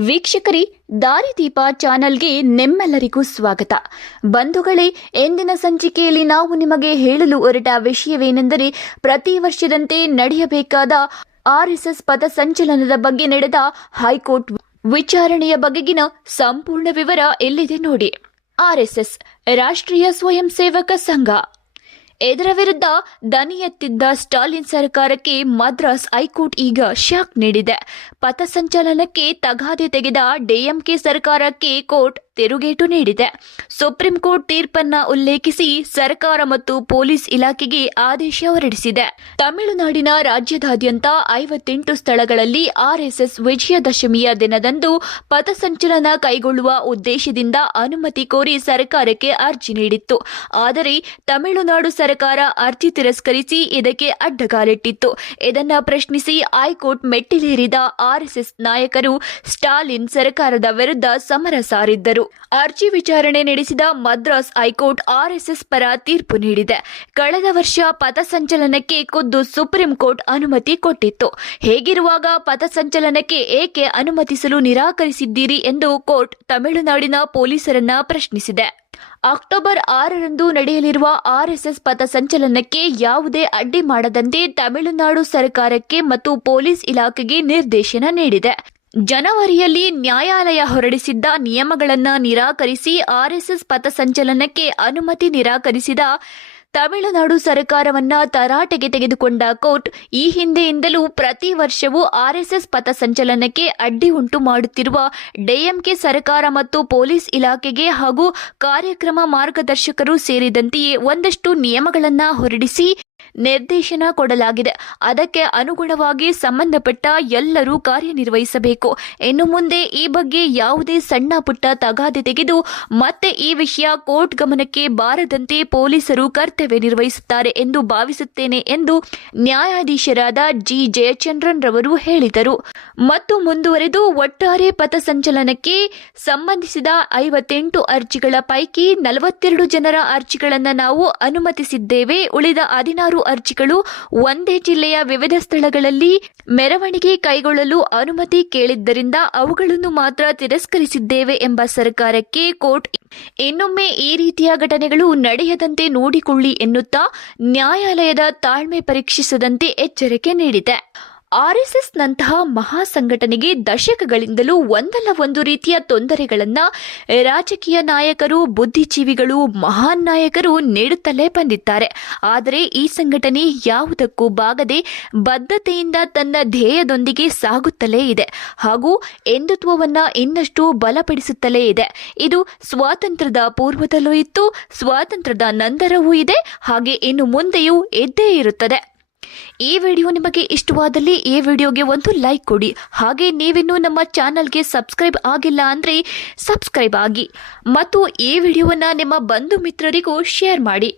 ವೀಕ್ಷಕರೇ ದಾರಿದೀಪ ಚಾನಲ್ಗೆ ನಿಮ್ಮೆಲ್ಲರಿಗೂ ಸ್ವಾಗತ. ಬಂಧುಗಳೇ ಎಂದಿನ ಸಂಚಿಕೆಯಲ್ಲಿ ನಾವು ನಿಮಗೆ ಹೇಳಲು ಹೊರಟ ವಿಷಯವೇನೆಂದರೆ, ಪ್ರತಿ ವರ್ಷದಂತೆ ನಡೆಯಬೇಕಾದ ಆರ್ಎಸ್ಎಸ್ ಪಥಸಂಚಲನದ ಬಗ್ಗೆ ನಡೆದ ಹೈಕೋರ್ಟ್ ವಿಚಾರಣೆಯ ಬಗೆಗಿನ ಸಂಪೂರ್ಣ ವಿವರ ಎಲ್ಲಿದೆ ನೋಡಿ. ಆರ್ಎಸ್ಎಸ್ ರಾಷ್ಟ್ರೀಯ ಸ್ವಯಂ ಸೇವಕ ಸಂಘ. ಇದರ ವಿರುದ್ಧ ದನಿ ಎತ್ತಿದ್ದ ಸ್ಟಾಲಿನ್ ಸರ್ಕಾರಕ್ಕೆ ಮದ್ರಾಸ್ ಹೈಕೋರ್ಟ್ ಈಗ ಶಾಕ್ ನೀಡಿದೆ. ಪಥಸಂಚಲನಕ್ಕೆ ತಗಾದೆ ತೆಗೆದ ಡಿಎಂಕೆ ಸರ್ಕಾರಕ್ಕೆ ಕೋರ್ಟ್ ತಿರುಗೇಟು ನೀಡಿದೆ. ಸುಪ್ರೀಂ ಕೋರ್ಟ್ ತೀರ್ಪನ್ನ ಉಲ್ಲೇಖಿಸಿ ಸರ್ಕಾರ ಮತ್ತು ಪೊಲೀಸ್ ಇಲಾಖೆಗೆ ಆದೇಶ ಹೊರಡಿಸಿದೆ. ತಮಿಳುನಾಡಿನ ರಾಜ್ಯದಾದ್ಯಂತ ಐವತ್ತೆಂಟು ಸ್ಥಳಗಳಲ್ಲಿ ಆರ್ಎಸ್ಎಸ್ ವಿಜಯದಶಮಿಯ ದಿನದಂದು ಪಥಸಂಚಲನ ಕೈಗೊಳ್ಳುವ ಉದ್ದೇಶದಿಂದ ಅನುಮತಿ ಕೋರಿ ಸರ್ಕಾರಕ್ಕೆ ಅರ್ಜಿ ನೀಡಿತ್ತು. ಆದರೆ ತಮಿಳುನಾಡು ಸರ್ಕಾರ ಅರ್ಜಿ ತಿರಸ್ಕರಿಸಿ ಇದಕ್ಕೆ ಅಡ್ಡಗಾಲಿಟ್ಟಿತ್ತು. ಇದನ್ನು ಪ್ರಶ್ನಿಸಿ ಹೈಕೋರ್ಟ್ ಮೆಟ್ಟಿಲೇರಿದ ಆರ್ಎಸ್ಎಸ್ ನಾಯಕರು ಸ್ಟಾಲಿನ್ ಸರ್ಕಾರದ ವಿರುದ್ಧ ಸಮರ ಸಾರಿದ್ದರು. ಅರ್ಜಿ ವಿಚಾರಣೆ ನಡೆಸಿದ ಮದ್ರಾಸ್ ಹೈಕೋರ್ಟ್ ಆರ್ಎಸ್ಎಸ್ ಪರ ತೀರ್ಪು ನೀಡಿದೆ. ಕಳೆದ ವರ್ಷ ಪಥಸಂಚಲನಕ್ಕೆ ಖುದ್ದು ಸುಪ್ರೀಂ ಕೋರ್ಟ್ ಅನುಮತಿ ಕೊಟ್ಟಿತ್ತು. ಹೇಗಿರುವಾಗ ಪಥಸಂಚಲನಕ್ಕೆ ಏಕೆ ಅನುಮತಿಸಲು ನಿರಾಕರಿಸಿದ್ದೀರಿ ಎಂದು ಕೋರ್ಟ್ ತಮಿಳುನಾಡಿನ ಪೊಲೀಸರನ್ನ ಪ್ರಶ್ನಿಸಿದೆ. ಅಕ್ಟೋಬರ್ ಆರರಂದು ನಡೆಯಲಿರುವ ಆರ್ಎಸ್ಎಸ್ ಪಥಸಂಚಲನಕ್ಕೆ ಯಾವುದೇ ಅಡ್ಡಿ ಮಾಡದಂತೆ ತಮಿಳುನಾಡು ಸರ್ಕಾರಕ್ಕೆ ಮತ್ತು ಪೊಲೀಸ್ ಇಲಾಖೆಗೆ ನಿರ್ದೇಶನ ನೀಡಿದೆ. ಜನವರಿಯಲ್ಲಿ ನ್ಯಾಯಾಲಯ ಹೊರಡಿಸಿದ್ದ ನಿಯಮಗಳನ್ನು ನಿರಾಕರಿಸಿ ಆರ್ಎಸ್ಎಸ್ ಪಥಸಂಚಲನಕ್ಕೆ ಅನುಮತಿ ನಿರಾಕರಿಸಿದ ತಮಿಳುನಾಡು ಸರ್ಕಾರವನ್ನ ತರಾಟೆಗೆ ತೆಗೆದುಕೊಂಡ ಕೋರ್ಟ್ ಈ ಹಿಂದೆಯಿಂದಲೂ ಪ್ರತಿ ವರ್ಷವೂ ಆರ್ಎಸ್ಎಸ್ ಪಥಸಂಚಲನಕ್ಕೆ ಅಡ್ಡಿ ಉಂಟು ಮಾಡುತ್ತಿರುವ ಡಿಎಂಕೆ ಸರ್ಕಾರ ಮತ್ತು ಪೊಲೀಸ್ ಇಲಾಖೆಗೆ ಹಾಗೂ ಕಾರ್ಯಕ್ರಮ ಮಾರ್ಗದರ್ಶಕರು ಸೇರಿದಂತೆಯೇ ಒಂದಷ್ಟು ನಿಯಮಗಳನ್ನು ಹೊರಡಿಸಿ ನಿರ್ದೇಶನ ಕೊಡಲಾಗಿದೆ. ಅದಕ್ಕೆ ಅನುಗುಣವಾಗಿ ಸಂಬಂಧಪಟ್ಟ ಎಲ್ಲರೂ ಕಾರ್ಯನಿರ್ವಹಿಸಬೇಕು. ಇನ್ನು ಮುಂದೆ ಈ ಬಗ್ಗೆ ಯಾವುದೇ ಸಣ್ಣ ಪುಟ್ಟ ತಗಾದೆ ತೆಗೆದು ಮತ್ತೆ ಈ ವಿಷಯ ಕೋರ್ಟ್ ಗಮನಕ್ಕೆ ಬಾರದಂತೆ ಪೊಲೀಸರು ಕರ್ತವ್ಯ ನಿರ್ವಹಿಸುತ್ತಾರೆ ಎಂದು ಭಾವಿಸುತ್ತೇನೆ ಎಂದು ನ್ಯಾಯಾಧೀಶರಾದ ಜಿ. ಜಯಚಂದ್ರನ್ ರವರು ಹೇಳಿದರು. ಮತ್ತು ಮುಂದುವರೆದು ಒಟ್ಟಾರೆ ಪಥಸಂಚಲನಕ್ಕೆ ಸಂಬಂಧಿಸಿದ ಐವತ್ತೆಂಟು ಅರ್ಜಿಗಳ ಪೈಕಿ ನಲವತ್ತೆರಡು ಜನರ ಅರ್ಜಿಗಳನ್ನು ನಾವು ಅನುಮತಿಸಿದ್ದೇವೆ. ಉಳಿದ ಹದಿನಾರು ಅರ್ಜಿಗಳು ಒಂದೇ ಜಿಲ್ಲೆಯ ವಿವಿಧ ಸ್ಥಳಗಳಲ್ಲಿ ಮೆರವಣಿಗೆ ಕೈಗೊಳ್ಳಲು ಅನುಮತಿ ಕೇಳಿದ್ದರಿಂದ ಅವುಗಳನ್ನು ಮಾತ್ರ ತಿರಸ್ಕರಿಸಿದ್ದೇವೆ ಎಂಬ ಸರ್ಕಾರಕ್ಕೆ ಕೋರ್ಟ್ ಇನ್ನೊಮ್ಮೆ ಈ ರೀತಿಯ ಘಟನೆಗಳು ನಡೆಯದಂತೆ ನೋಡಿಕೊಳ್ಳಿ ಎನ್ನುತ್ತಾ ನ್ಯಾಯಾಲಯದ ತಾಳ್ಮೆ ಪರೀಕ್ಷಿಸದಂತೆ ಎಚ್ಚರಿಕೆ ನೀಡಿದೆ. ಆರ್ಎಸ್ಎಸ್ನಂತಹ ಮಹಾ ಸಂಘಟನೆಗೆ ದಶಕಗಳಿಂದಲೂ ಒಂದಲ್ಲ ಒಂದು ರೀತಿಯ ತೊಂದರೆಗಳನ್ನು ರಾಜಕೀಯ ನಾಯಕರು, ಬುದ್ಧಿಜೀವಿಗಳು, ಮಹಾನ್ ನಾಯಕರು ನೀಡುತ್ತಲೇ ಬಂದಿದ್ದಾರೆ. ಆದರೆ ಈ ಸಂಘಟನೆ ಯಾವುದಕ್ಕೂ ಬಾಗದೆ ಬದ್ಧತೆಯಿಂದ ತನ್ನ ಧ್ಯೇಯದೊಂದಿಗೆ ಸಾಗುತ್ತಲೇ ಇದೆ. ಹಾಗೂ ಹಿಂದುತ್ವವನ್ನ ಇನ್ನಷ್ಟು ಬಲಪಡಿಸುತ್ತಲೇ ಇದೆ. ಇದು ಸ್ವಾತಂತ್ರ್ಯದ ಪೂರ್ವದಲ್ಲೂ ಇತ್ತು, ಸ್ವಾತಂತ್ರ್ಯದ ನಂತರವೂ ಇದೆ, ಹಾಗೆ ಇನ್ನು ಮುಂದೆಯೂ ಇದ್ದೇ ಇರುತ್ತದೆ. ಈ ವಿಡಿಯೋ ನಿಮಗೆ ಇಷ್ಟವಾದಲ್ಲಿ ಈ ವಿಡಿಯೋಗೆ ಒಂದು ಲೈಕ್ ಕೊಡಿ. ಹಾಗೆ ನೀವಿನ್ನೂ ನಮ್ಮ ಚಾನಲ್ಗೆ ಸಬ್ಸ್ಕ್ರೈಬ್ ಆಗಿಲ್ಲ ಅಂದರೆ ಸಬ್ಸ್ಕ್ರೈಬ್ ಆಗಿ. ಮತ್ತು ಈ ವಿಡಿಯೋವನ್ನು ನಿಮ್ಮ ಬಂಧು ಮಿತ್ರರಿಗೂ ಶೇರ್ ಮಾಡಿ.